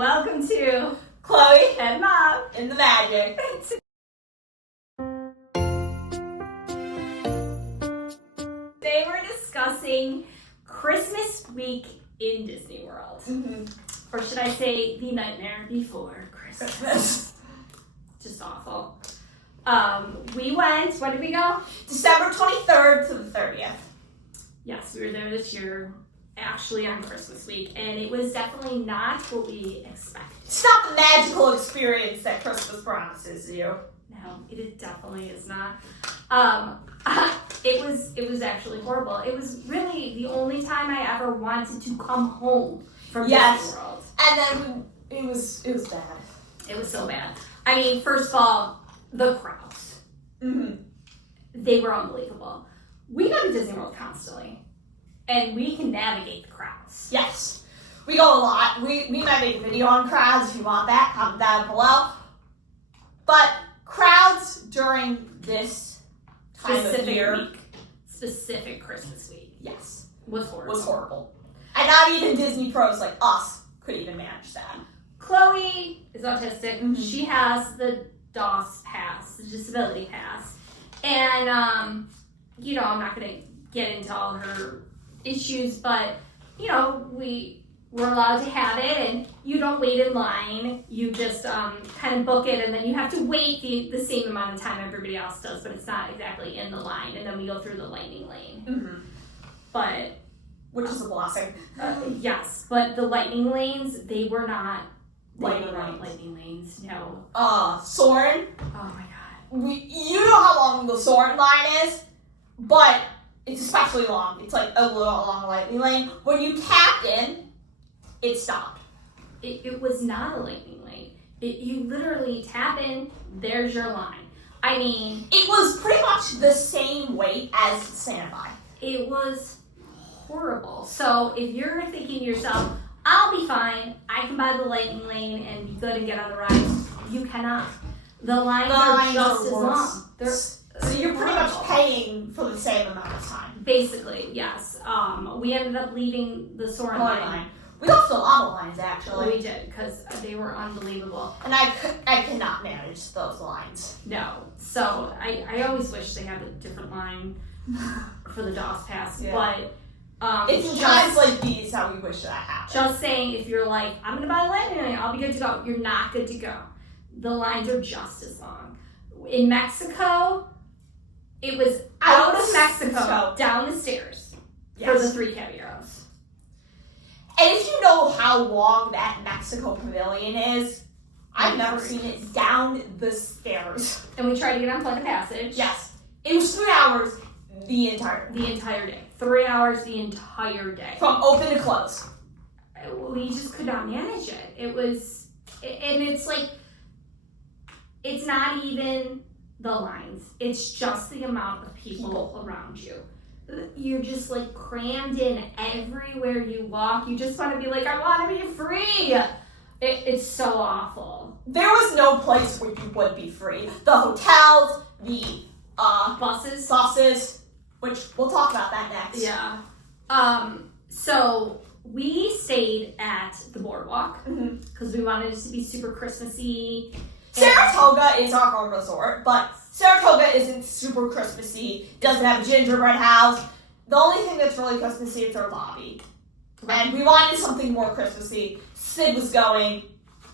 welcome to Chloe and Mom and the Magic. Today we're discussing Christmas week in Disney World. Or should I say the nightmare before Christmas. Just awful. We went, when did we go? December 23rd to the 30th. Yes, we were there this year, actually on Christmas week, and it was definitely not what we expected. It's not the magical experience that Christmas promises you. No, it definitely is not. It was actually horrible. It was really the only time I ever wanted to come home from Disney World. And then it was bad. It was so bad. I mean, first of all, the crowds. They were unbelievable. We go to Disney World constantly, and we can navigate the crowds. Yes. We go a lot. We might make a video on crowds if you want that. Comment down below. But crowds during this time of year, week, specific Christmas week, yes, was horrible. And not even Disney pros like us could even manage that. Chloe is autistic. She has the DOS pass, the disability pass. And, I'm not going to get into all her issues, but, we're allowed to have it, and you don't wait in line. You just kind of book it, and then you have to wait the same amount of time everybody else does, but it's not exactly in the line, and then we go through the lightning lane. But... which is a blessing. Yes, but the lightning lanes, they were not lightning lanes. No. Soarin'. Oh my god. You know how long the Soarin' line is, but it's especially long. It's like a little long lightning lane. When you tapped in, it stopped. It was not a lightning lane. You literally tap in, there's your line. I mean... it was pretty much the same weight as Standby. It was horrible. So if you're thinking to yourself, I'll be fine, I can buy the lightning lane and be good and get on the rides, you cannot. The lines are just as long. So you're pretty much paying for the same amount of time. Basically, yes. We ended up leaving the Soarin' line. We left a lot of lines, actually. We did, because they were unbelievable. And I cannot manage those lines. No. So I always wish they had a different line for the DOS pass. Yeah. But it's times like these how we wish that happened. Just saying, if you're like, I'm going to buy the lightning lane, I'll be good to go. You're not good to go. The lines are just as long. In Mexico, it was out of Mexico, down the stairs for the 3 Caballeros. And if you know how long that Mexico Pavilion is, I've never seen it down the stairs. And we tried to get on Flight of Passage. Yes. It was 3 hours the entire day. 3 hours the entire day. From open to close. We just could not manage it. It was, and it's like, it's not even the lines. It's just the amount of people around you. You're just like crammed in everywhere you walk. You just want to be like, I want to be free. It's so awful. There was no place where you would be free. The hotels, the buses, which we'll talk about that next. Yeah. So we stayed at the boardwalk because we wanted it to be super Christmassy. Saratoga is our home resort, but Saratoga isn't super Christmassy. Doesn't have a gingerbread house. The only thing that's really Christmassy is our lobby. And we wanted something more Christmassy. Sid was going.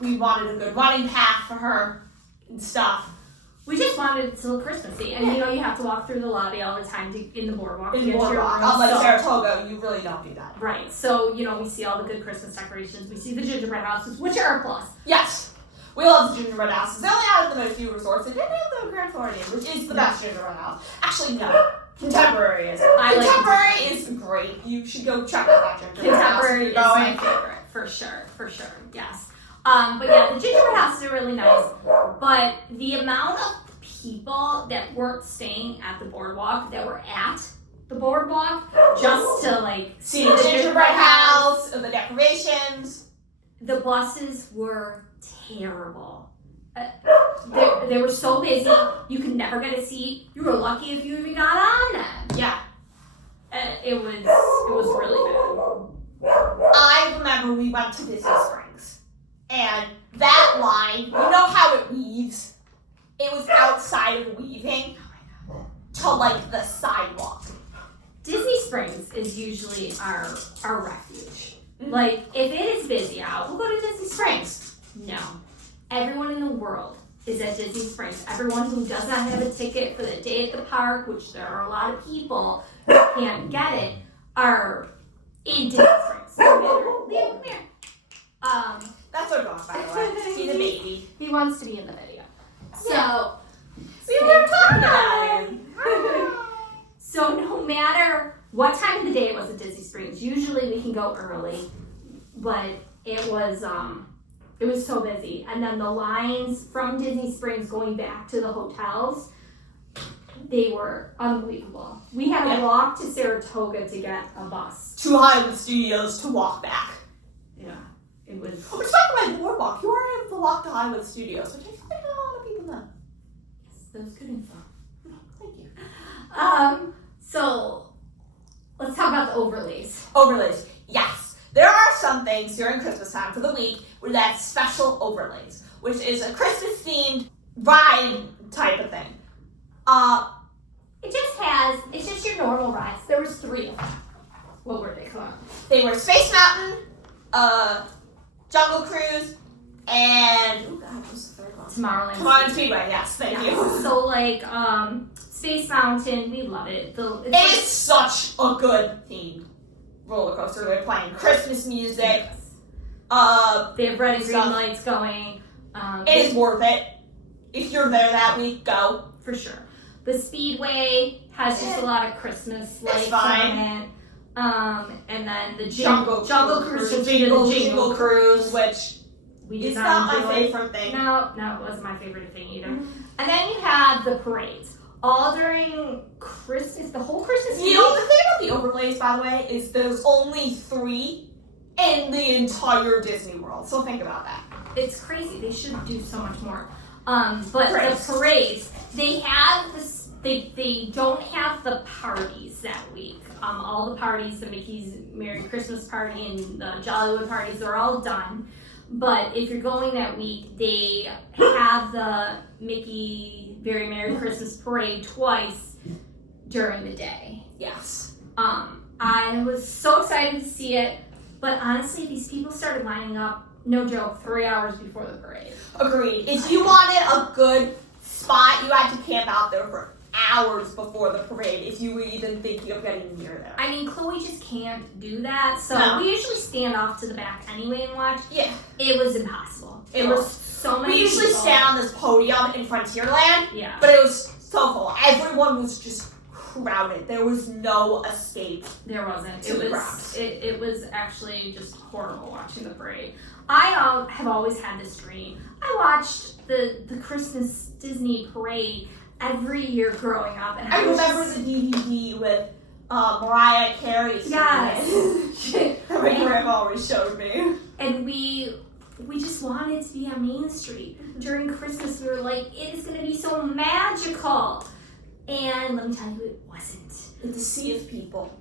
We wanted a good running path for her and stuff. We just wanted it to look Christmassy. And you have to walk through the lobby all the time in the boardwalk. In the boardwalk. Unlike Saratoga, you really don't do that. Right. So, we see all the good Christmas decorations. We see the gingerbread houses, which are a plus. Yes. We love the gingerbread houses. They only have them at a few resorts. They didn't have the Grand Floridian, which is the best gingerbread house. Actually, no. Contemporary is. Contemporary is great. You should go check out that gingerbread house. Contemporary is my favorite, for sure, yes. But yeah, the gingerbread houses are really nice. But the amount of people that weren't staying at the boardwalk, that were at the boardwalk, just to see the gingerbread house, and the decorations. The buses were terrible. They were so busy, you could never get a seat. You were lucky if you even got on them. Yeah. It was really bad. I remember we went to Disney Springs. And that line, you know how it weaves? It was outside of weaving to like the sidewalk. Disney Springs is usually our refuge. Like, if it is busy out, we'll go to Disney Springs. No. Everyone in the world is at Disney Springs. Everyone who does not have a ticket for the day at the park, which there are a lot of people who can't get it, are in Disney Springs. Liam, come here. That's our dog, by the way. He's a baby. He wants to be in the video. So, We were talking about him. So no matter what time of the day it was at Disney Springs, usually we can go early, but it was so busy. And then the lines from Disney Springs going back to the hotels, they were unbelievable. We had to walk to Saratoga to get a bus. To Hollywood Studios to walk back. Yeah, it was. We're talking about boardwalk. You were able to walk to Hollywood Studios, which I feel like not a lot of people know. That was good info. Thank you. So let's talk about the overlays. Overlays. Yes. There are some things during Christmas time for the week where that's special overlays, which is a Christmas themed ride type of thing. It's just your normal rides. There was 3 of them. What were they called? They were Space Mountain, Jungle Cruise, and what was the third one? Tomorrowland Speedway. Yes, thank you. So like Space Mountain, we love it. It is such a good themed roller coaster. They're playing Christmas music. They have red and green lights going. It is worth it. If you're there that week, go. For sure. The Speedway has just a lot of Christmas lights on it. And then the Jungle Cruise, Jingle Cruise, which we did is not my enjoy. favorite thing. No, it wasn't my favorite thing either. And then you have the parades. All during Christmas, the whole Christmas week. The thing about the overlays, by the way, is there's only 3 in the entire Disney World. So think about that. It's crazy. They should do so much more. But the parades, they have this. They don't have the parties that week. All the parties, the Mickey's Merry Christmas Party and the Jollywood parties, are all done. But if you're going that week, they have the Mickey Very Merry Christmas Parade twice during the day. Yes. I was so excited to see it, but honestly, these people started lining up, no joke, 3 hours before the parade. Agreed. If you wanted a good spot, you had to camp out there for hours before the parade if you were even thinking of getting near there. I mean, Chloe just can't do that, so we usually stand off to the back anyway and watch. Yeah. It was impossible. It was so many We usually people. stand on this podium in Frontierland, Yeah. but it was so full. Everyone was just crowded. There was no escape. There wasn't. To the ground. It was actually just horrible watching the parade. I have always had this dream. I watched the Christmas Disney parade every year growing up, and I remember the DVD with Mariah Carey. Yes. That my grandma always showed me. And we just wanted to be on Main Street during Christmas. We were like, it is going to be so magical. And let me tell you, it wasn't. It's a sea of people.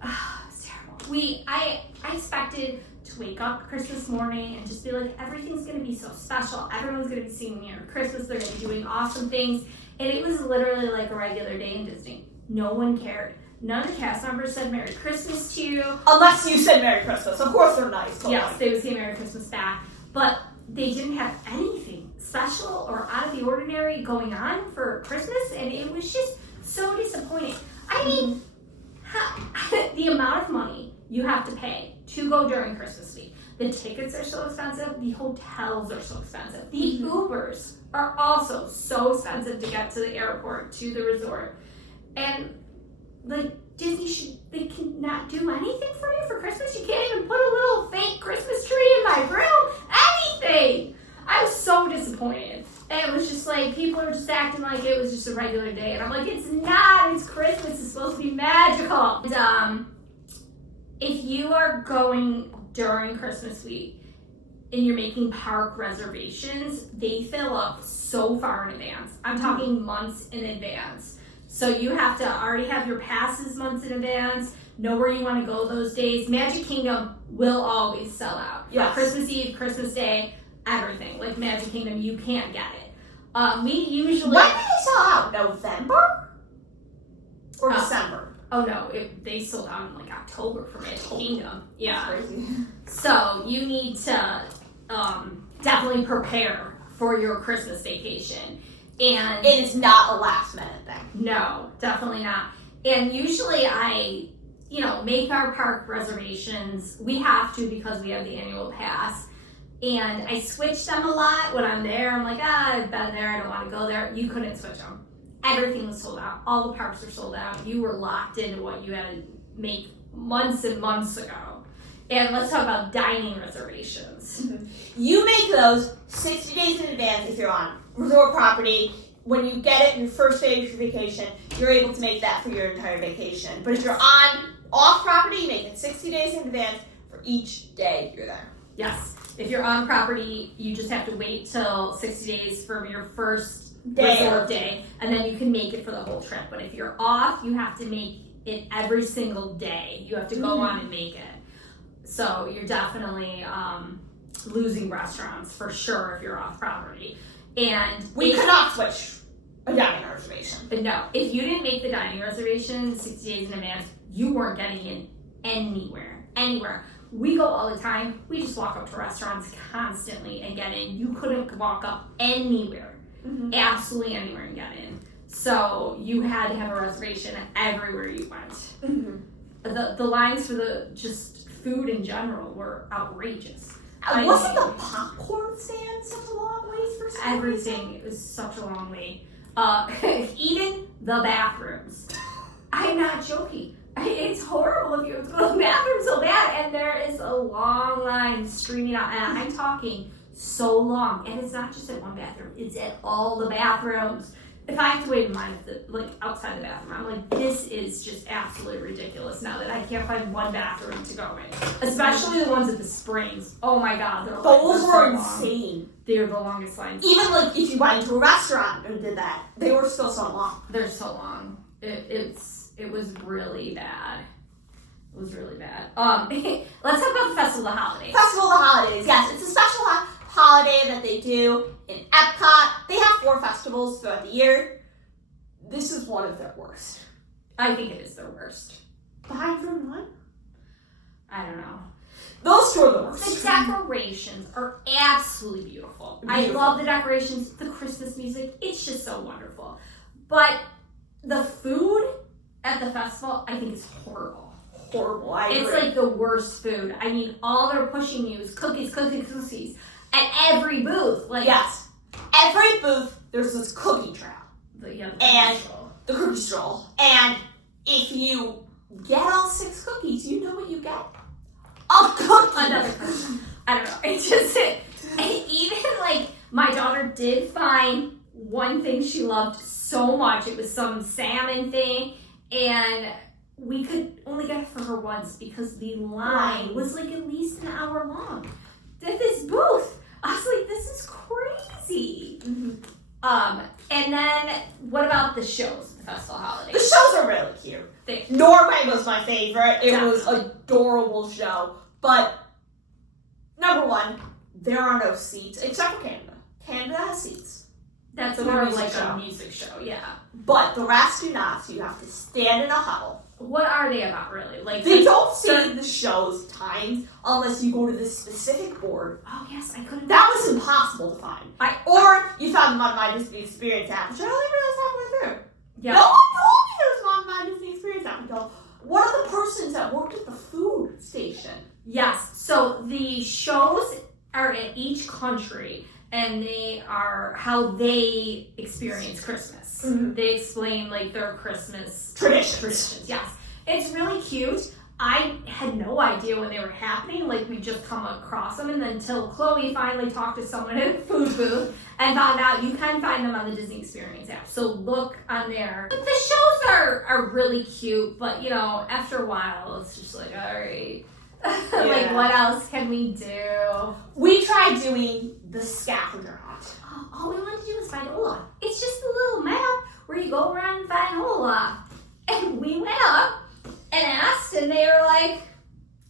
It's terrible. I expected to wake up Christmas morning and just be like, everything's going to be so special. Everyone's going to be singing Merry Christmas. They're going to be doing awesome things. And it was literally like a regular day in Disney. No one cared. None of the cast members said Merry Christmas to you. Unless you said Merry Christmas. Of course they're nice. Yes, they would say Merry Christmas back. But they didn't have anything special or out of the ordinary going on for Christmas. And it was just so disappointing. I mean, the amount of money you have to pay to go during Christmas week. The tickets are so expensive. The hotels are so expensive. The Ubers are also so expensive to get to the airport, to the resort. And like Disney they cannot do anything for you for Christmas. You can't even put a little fake Christmas tree in my room. Anything. I was so disappointed. And it was just like, people are just acting like it was just a regular day. And I'm like, it's not. It's Christmas. It's supposed to be magical. And, if you are going during Christmas week and you're making park reservations, they fill up so far in advance. I'm talking months in advance. So you have to already have your passes months in advance, know where you want to go those days. Magic Kingdom will always sell out. Yes. Christmas Eve, Christmas Day, everything. Like Magic Kingdom, you can't get it. We usually. When did they sell out? November or December? Oh no, they sold out in like October for Magic Kingdom. Yeah. That's crazy. So you need to definitely prepare for your Christmas vacation. And It is not a last minute thing. no, definitely not. And usually I, make our park reservations. We have to because we have the annual pass. And I switch them a lot when I'm there. I'm like, I've been there. I don't want to go there. You couldn't switch them. Everything was sold out. All the parks are sold out. You were locked into what you had to make months and months ago. And let's talk about dining reservations. You make those 60 days in advance if you're on resort property. When you get it, your first day of your vacation, you're able to make that for your entire vacation. But if you're on off property, you make it 60 days in advance for each day you're there. Yes. If you're on property, you just have to wait till 60 days for your first resort day, and then you can make it for the whole trip. But if you're off, you have to make it every single day. You have to go on and make it. So you're definitely losing restaurants for sure if you're off property. And We could not switch a dining reservation. But no, if you didn't make the dining reservation 60 days in advance, you weren't getting in anywhere. We go all the time. We just walk up to restaurants constantly and get in. You couldn't walk up anywhere, absolutely anywhere and get in. So you had to have a reservation everywhere you went. The lines for the just food in general were outrageous. Wasn't the popcorn stand such a long wait for some Everything. reason? It was such a long wait. Even the bathrooms. I'm not joking. It's horrible if you have to go to the bathroom so bad, and there is a long line streaming out, and I'm talking so long, and it's not just at one bathroom, it's at all the bathrooms. If I have to wait in line outside the bathroom, I'm like, this is just absolutely ridiculous now that I can't find one bathroom to go in. Especially the ones at the Springs. Oh my god, they're Those so were long. insane. They're the longest lines. Even if you went into a restaurant and did that, they were still so long. They're so long. It was really bad. It was really bad. Let's talk about the Festival of the Holidays. Festival of the Holidays, yes, it's a special holiday that they do in Epcot. They have 4 festivals throughout the year. This is one of their worst. I think it is their worst. Behind Room 1? I don't know. Those 2 are the worst. The decorations are absolutely beautiful. I love the decorations, the Christmas music. It's just so wonderful. But the food at the festival, I think is horrible. Horrible, I agree. It's like the worst food. I mean, all they're pushing you is cookies. At every booth. Yes. Every booth, there's this cookie trail. And the cookie stroll. And if you get all 6 cookies, you know what you get? A cookie. Another cookie. I don't know. It's just even my daughter did find one thing she loved so much. It was some salmon thing, and we could only get it for her once because the line was at least an hour long. At this booth, I was like, this is crazy. And then what about the shows, the festival holidays? The shows are really cute. Norway was my favorite. It was an adorable show. But number 1, there are no seats except for Canada. Canada has seats. That's The more music like show. a music show, yeah. But the rest do not. So you have to stand in a huddle. What are they about, really? They don't say the show's times unless you go to this specific board. Oh yes, I couldn't. That was impossible to find. Or you found them on My Disney Experience app, which I only realized halfway through. Yeah. No one told me there was on My Disney Experience app until one of the persons that worked at the food station. Yes. So the shows are in each country, and they are how they experience Christmas. They explain their Christmas traditions. Yes, it's really cute. I had no idea when they were happening. We just come across them, and then until Chloe finally talked to someone at a food booth and found out you can find them on the Disney Experience app. So look on there. The shows are really cute, but after a while, it's just all right. What else can we do? We tried doing the scavenger hunt. All we wanted to do was find Olaf. It's just a little map where you go around and find Olaf. And we went up and asked, and they were like,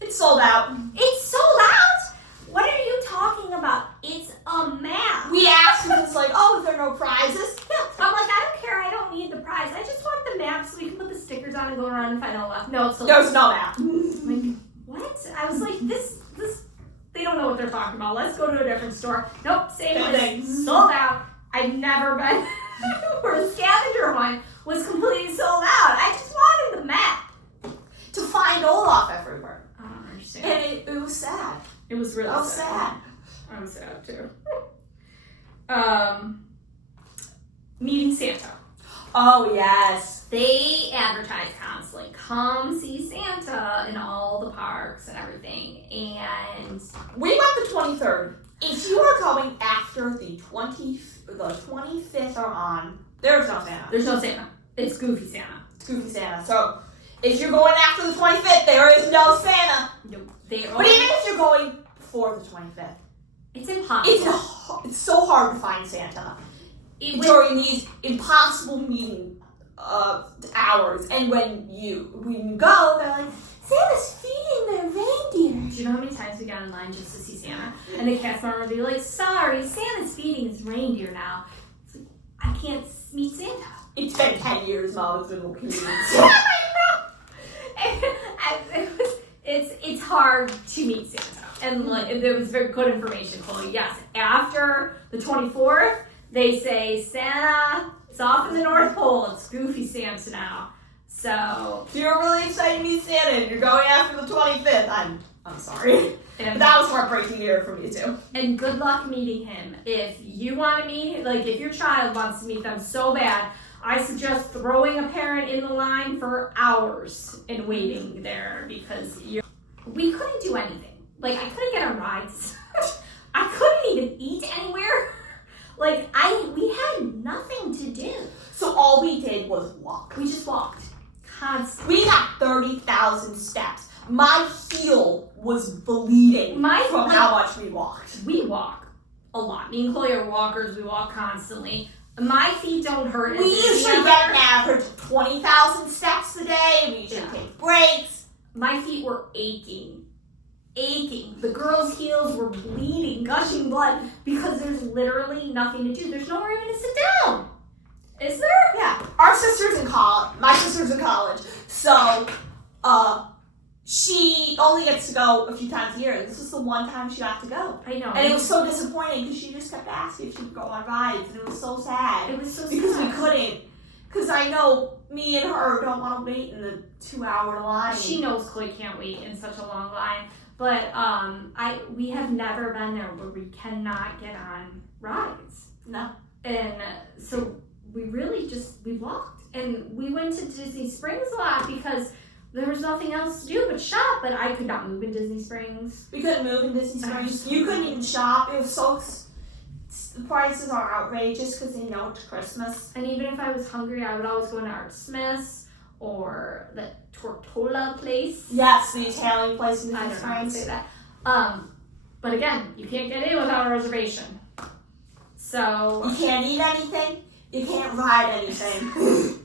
It's sold out. it's sold out? What are you talking about? It's a let's go to a different store. Nope, same Same thing. place, sold out. I've never been where a scavenger hunt was completely sold out. I just wanted the map. To find Olaf everywhere. I don't understand. And it was sad. It was really I was sad. I'm sad too. Meeting Santa. Oh, yes. They advertise constantly. Come see Santa in all the parks and everything. And We went the 23rd. If you are going after the 25th or on, there's no Santa. there's no Santa. It's Goofy Santa. It's Goofy Santa. So, if you're going after the 25th, there is no Santa. Nope. They But only, even if you're going before the 25th, it's impossible. it's so hard to find Santa It was- during these impossible meeting hours. And when you go, they're like, Santa's feeding their reindeer. Do you know how many times we got in line just to see Santa? And the cast member would be like, sorry, Santa's feeding his reindeer now. It's like, I can't meet Santa. It's been 10 years, Mom. It's been looking It's hard to meet Santa. And like, there was very good information, Chloe. Yes, after the 24th, they say Santa is off in the North Pole. It's Goofy Santa now. So, If you're really excited to meet Santa and you're going after the 25th, I'm sorry. But and, that was heartbreaking to hear from you, too. and good luck meeting him. If you want to meet, like if your child wants to meet them so bad, I suggest throwing a parent in the line for hours and waiting there because we couldn't do anything. Like I couldn't get on rides. I couldn't even eat anywhere. Like we had nothing to do. So all we did was walk. We just walked constantly. We got 30,000 steps. My heel was bleeding from how much we walked. We walk a lot. Me and Chloe are walkers. We walk constantly. My feet don't hurt. We usually get an average of 20,000 steps a day. We usually take breaks. My feet were aching. The girls' heels were bleeding, gushing blood, because there's literally nothing to do. There's nowhere even to sit down. Is there? Yeah. Our sister's in college. My sister's in college. So, she only gets to go a few times a year. This was the one time she got to go. I know. And it was so disappointing because she just kept asking if she could go on rides. And it was so sad. It was so because sad. we couldn't. Because I know me and her don't want to wait in the 2-hour line. She knows Chloe can't wait in such a long line. But we have never been there where we cannot get on rides. No. And so we really we walked. And we went to Disney Springs a lot because there was nothing else to do but shop. But I could not move in Disney Springs. We couldn't move in Disney Springs. so You couldn't even shop. It was so... The prices are outrageous because they know it's Christmas. And even if I was hungry, I would always go into Art Smith's or the Tortola place. Yes, the Italian place in I Disney don't know how to Springs. say that. But again, you can't get in without a reservation. So You can't eat anything. You can't ride anything.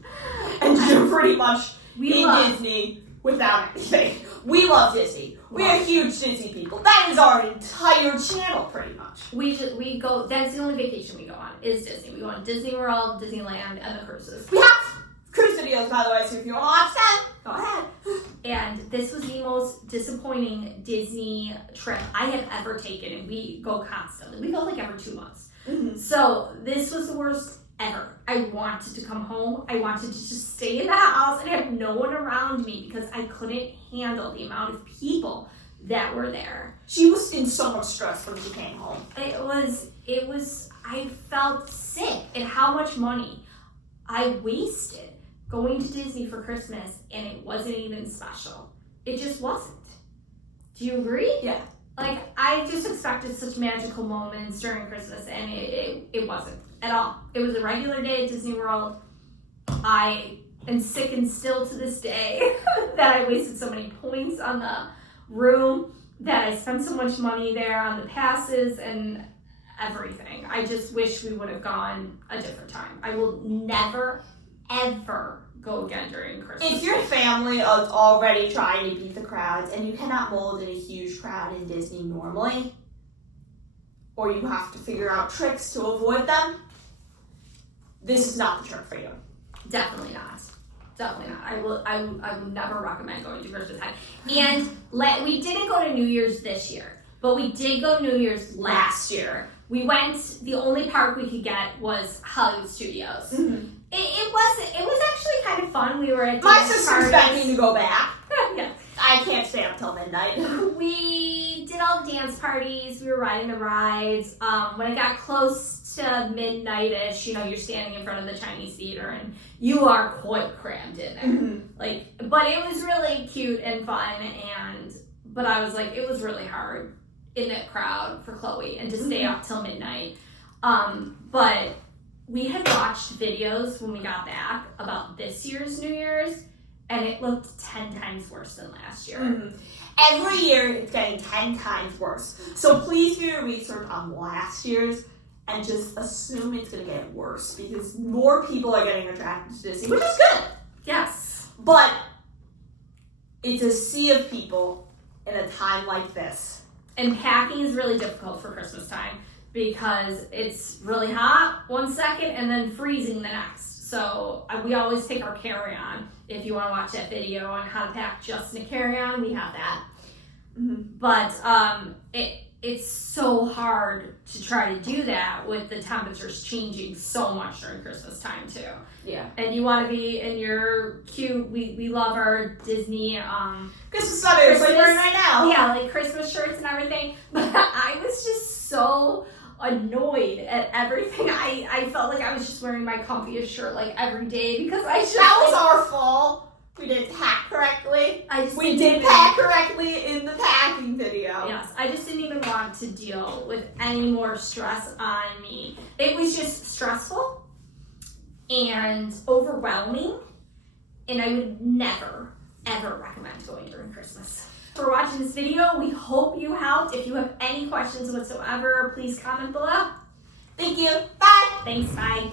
And you're pretty much we in love Disney without anything. We love Disney. We are huge Disney people. That is our entire channel, pretty much. we go. That's the only vacation we go on is Disney. We go on Disney World, Disneyland, and the cruises. We have cruise videos, by the way, so if you want to watch them, go ahead. And this was the most disappointing Disney trip I have ever taken, and we go constantly. We go like every 2 months. Mm-hmm. So this was the worst ever. I wanted to come home. I wanted to just stay in the house and have no one around me because I couldn't handle the amount of people that were there. She was in so much stress when she came home. It was, I felt sick at how much money I wasted going to Disney for Christmas, and it wasn't even special. It just wasn't. Do you agree? Yeah. Like, I just expected such magical moments during Christmas, and it wasn't at all. It was a regular day at Disney World. I am sick and still to this day that I wasted so many points on the room, that I spent so much money there on the passes and everything. I just wish we would have gone a different time. I will never, ever go again during Christmas. If your family is already trying to beat the crowds and you cannot mold in a huge crowd in Disney normally, or you have to figure out tricks to avoid them, this is not the trip for you. Definitely not. Definitely not. I would never recommend going to Christmas time. And we didn't go to New Year's this year But we did go New Year's last year. We went, the only park we could get was Hollywood Studios. Mm-hmm. It was actually kind of fun. We were at My dance sister's parties. begging to go back. Yeah. I can't stay up till midnight. We did all the dance parties. We were riding the rides. When it got close to midnight-ish, you know, you're standing in front of the Chinese theater and you are quite crammed in there. Mm-hmm. But it was really cute and fun, but I was like, it was really hard in that crowd for Chloe and to stay up till midnight. But we had watched videos when we got back about this year's New Year's, and it looked 10 times worse than last year. Mm-hmm. Every year, it's getting 10 times worse. So please do your research on last year's and just assume it's going to get worse because more people are getting attracted to Disney, which is good. Yes. But it's a sea of people in a time like this. And packing is really difficult for Christmas time because it's really hot one second and then freezing the next. So we always take our carry-on. If you want to watch that video on how to pack just in a carry-on, we have that. Mm-hmm. But it's so hard to try to do that with the temperatures changing so much during Christmas time too. Yeah. And you want to be in your cute, we love our Disney Christmas sweaters like we're wearing right now. yeah, like Christmas shirts and everything. But I was just so annoyed at everything. I felt like I was just wearing my comfiest shirt like every day because I just That was our fault. We didn't pack correctly. We did pack correctly in the packing video. Yes, I just didn't even want to deal with any more stress on me. It was just stressful and overwhelming, and I would never, ever recommend going during Christmas. For watching this video, we hope you helped. If you have any questions whatsoever, please comment below. Thank you. Bye. Thanks, bye.